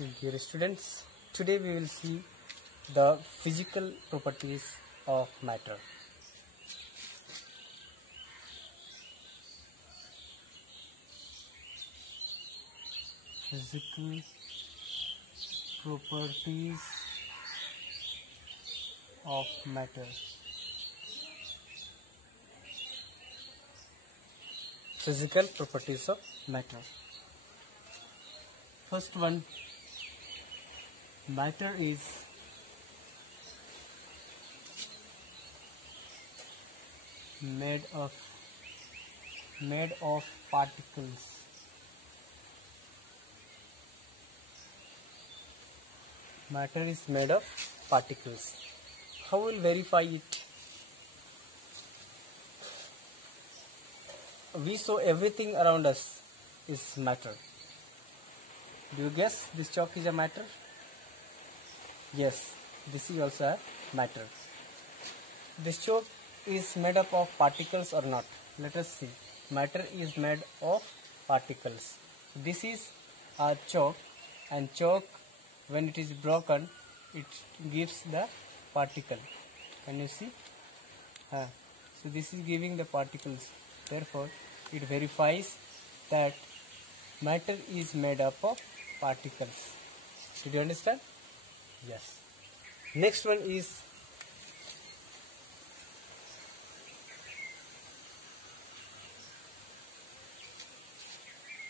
Dear students, today we will see the physical properties of matter. Physical properties of matter. Physical properties of matter. First one, matter is made of particles. Matter is made of particles. How will verify it? We saw everything around us is matter. Do you guess this chalk is a matter? Yes, this is also a matter. This chalk is made up of particles or not? Let us see. Matter is made of particles. This is a chalk, and chalk, when it is broken, it gives the particle. Can you see? So this is giving the particles. Therefore, it verifies that matter is made up of particles. Did you understand? Yes. Next one is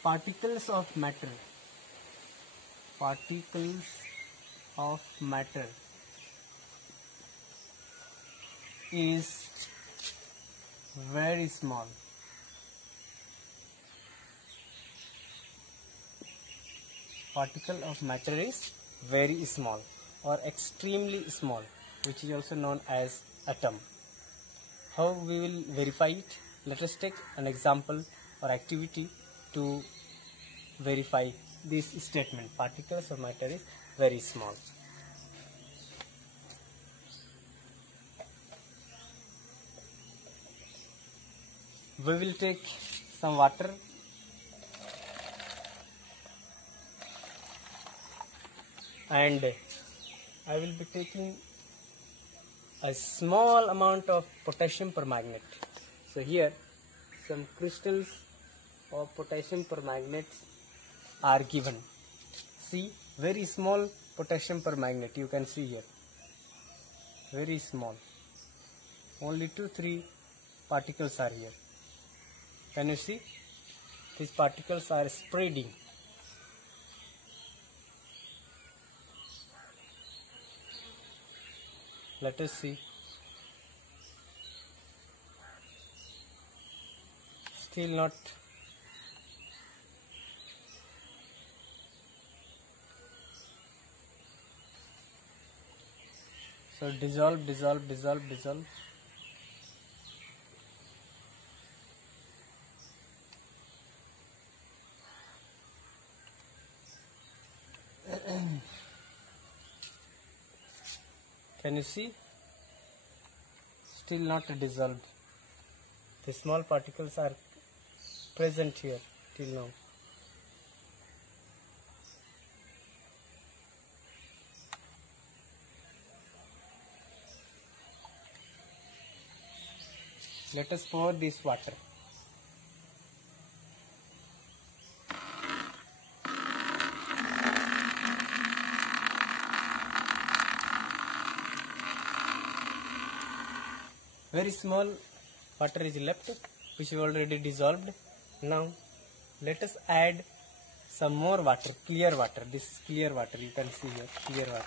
particles of matter. Particles of matter is very small. Particle of matter is very small or extremely small, which is also known as atom. How we will verify it? Let us take an example or activity to verify this statement. Particles of matter is very small. We will take some water and I will be taking a small amount of potassium permanganate. So here some crystals of potassium permanganate are given. See, very small potassium permanganate, you can see here. Very small. Only 2-3 particles are here. Can you see? These particles are spreading. Let us see. Still not. So dissolve. Can you see? Still not dissolved. The small particles are present here till now. Let us pour this water. Very small water is left, which is already dissolved. Now let us add some more water, clear water. This is clear water, you can see here, clear water.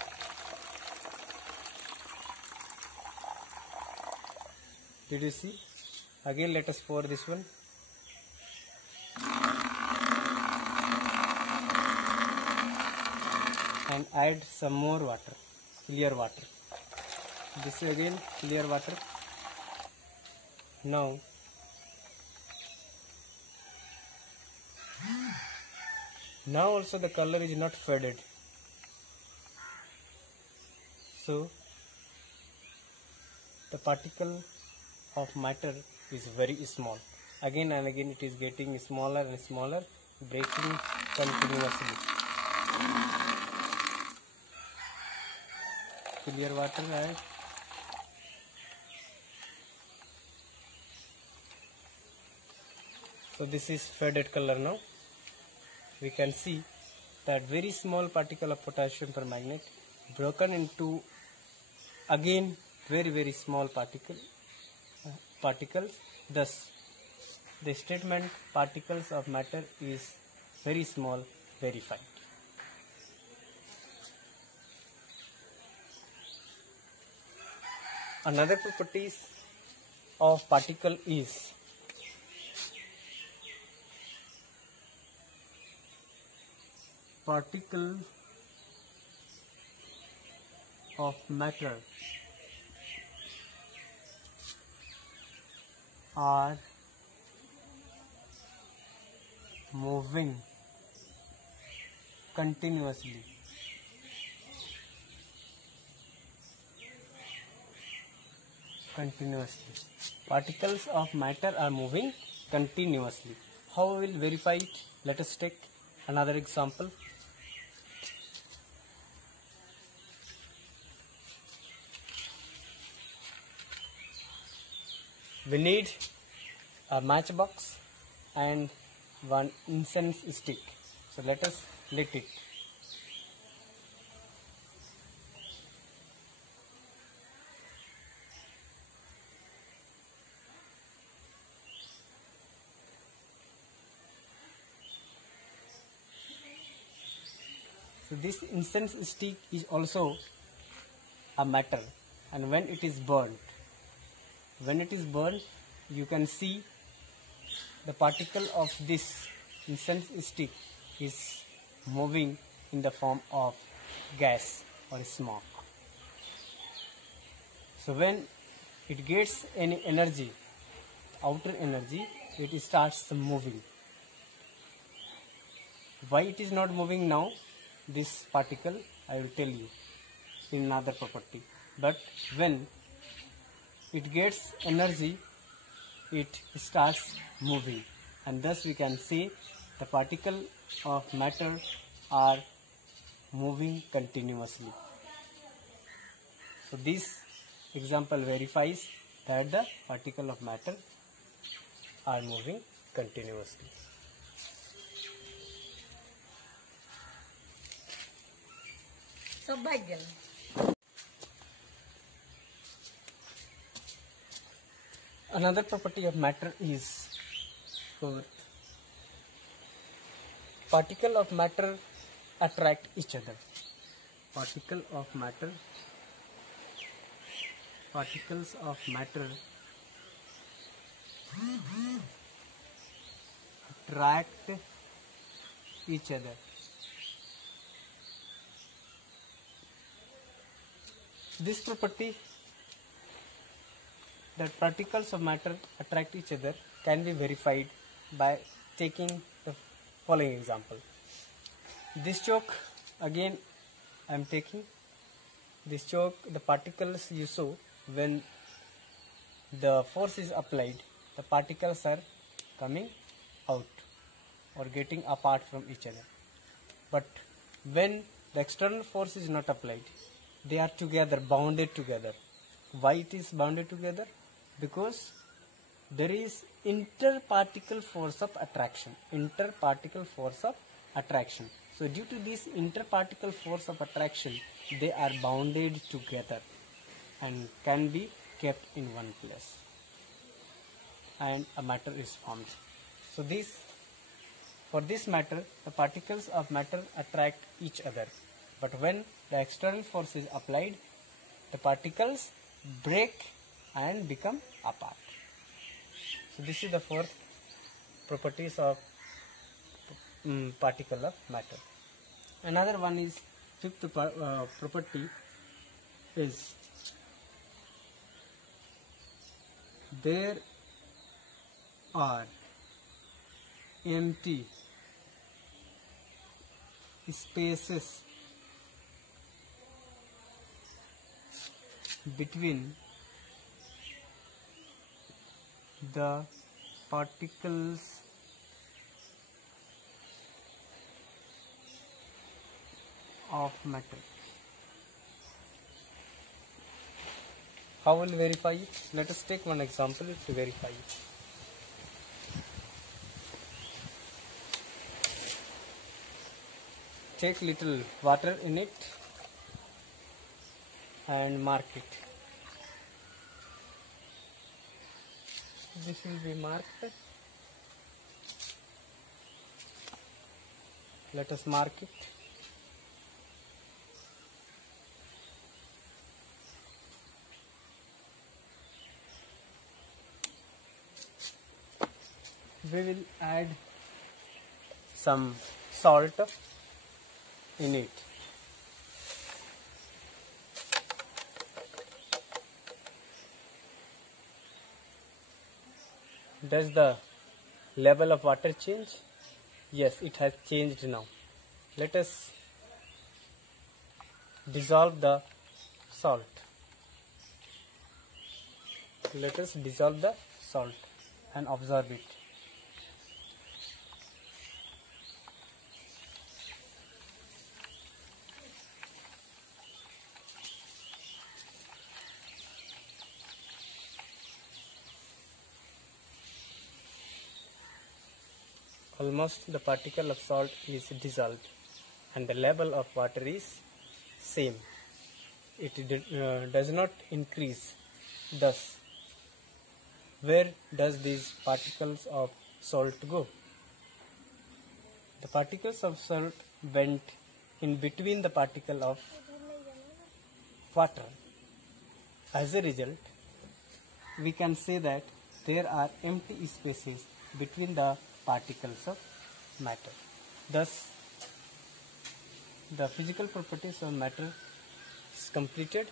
Did you see? Again let us pour this one. And add some more water, clear water. This is again clear water. Now also the color is not faded. So the particle of matter is very small. Again and again it is getting smaller and smaller, breaking continuously. clear water, right? So this is faded color now. We can see that very small particle of potassium permanganate broken into again very small particles. Thus the statement particles of matter is very small, very fine. Another properties of particle is particle of matter are moving continuously. Particles of matter are moving continuously. How we will verify it? Let us take another example. We need a matchbox and one incense stick. So let us lit it. So this incense stick is also a matter, and when it is burnt, you can see the particle of this incense stick is moving in the form of gas or smoke. So when it gets any energy, outer energy, it starts moving. Why it is not moving now? This particle I will tell you in another property. But when it gets energy, it starts moving, and thus we can say the particle of matter are moving continuously. So this example verifies that the particle of matter are moving continuously. So bagel. Another property of matter is fourth. Particle of matter attract each other. Particles of matter attract each other. This property, that particles of matter attract each other, can be verified by taking the following example. This chalk, again I am taking this chalk. The particles you saw, when the force is applied, the particles are coming out or getting apart from each other. But when the external force is not applied, they are together, bounded together. Why it is bounded together? Because there is interparticle force of attraction. So due to this interparticle force of attraction, they are bounded together and can be kept in one place, and a matter is formed. So for this matter, the particles of matter attract each other, but when the external force is applied, the particles break and become apart. So this is the fourth properties of particle of matter. Another one is fifth property is there are empty spaces between the particles of matter. How will verify it? Let us take one example to verify it. Take little water in it and mark it. This will be marked. Let us mark it. We will add some salt in it. Does the level of water change? Yes, it has changed now. Let us dissolve the salt. Let us dissolve the salt and observe it. Almost the particle of salt is dissolved and the level of water is same. It does not increase. Thus, where does these particles of salt go? The particles of salt went in between the particle of water. As a result, we can say that there are empty spaces between the particles of matter. Thus, the physical properties of matter is completed.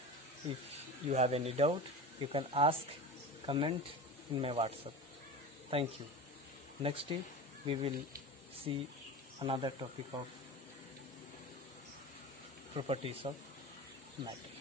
If you have any doubt, you can ask, comment in my WhatsApp. Thank you. Next week, we will see another topic of properties of matter.